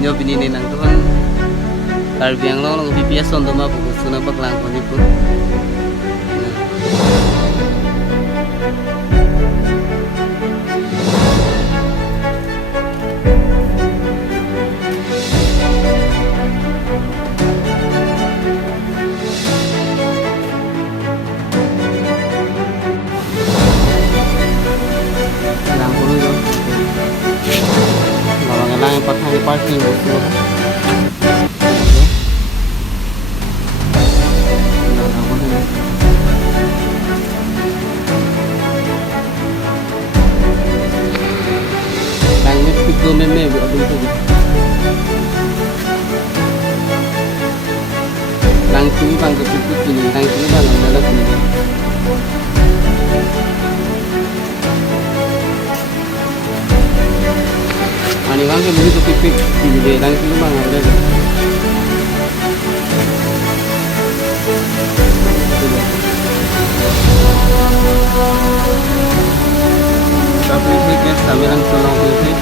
nyo pinili nang tuhan Karbi Anglong nang BPS on doma buku sunang paklang ko nipo. Lang ko nyo. Lawangan lang yung patang parking buku. Pico meme abang tu langsung bang ke pico kini langsung bang dalam ini ani bang ke beli tu pico kini langsung bang ada tapi ini kan sambil langsung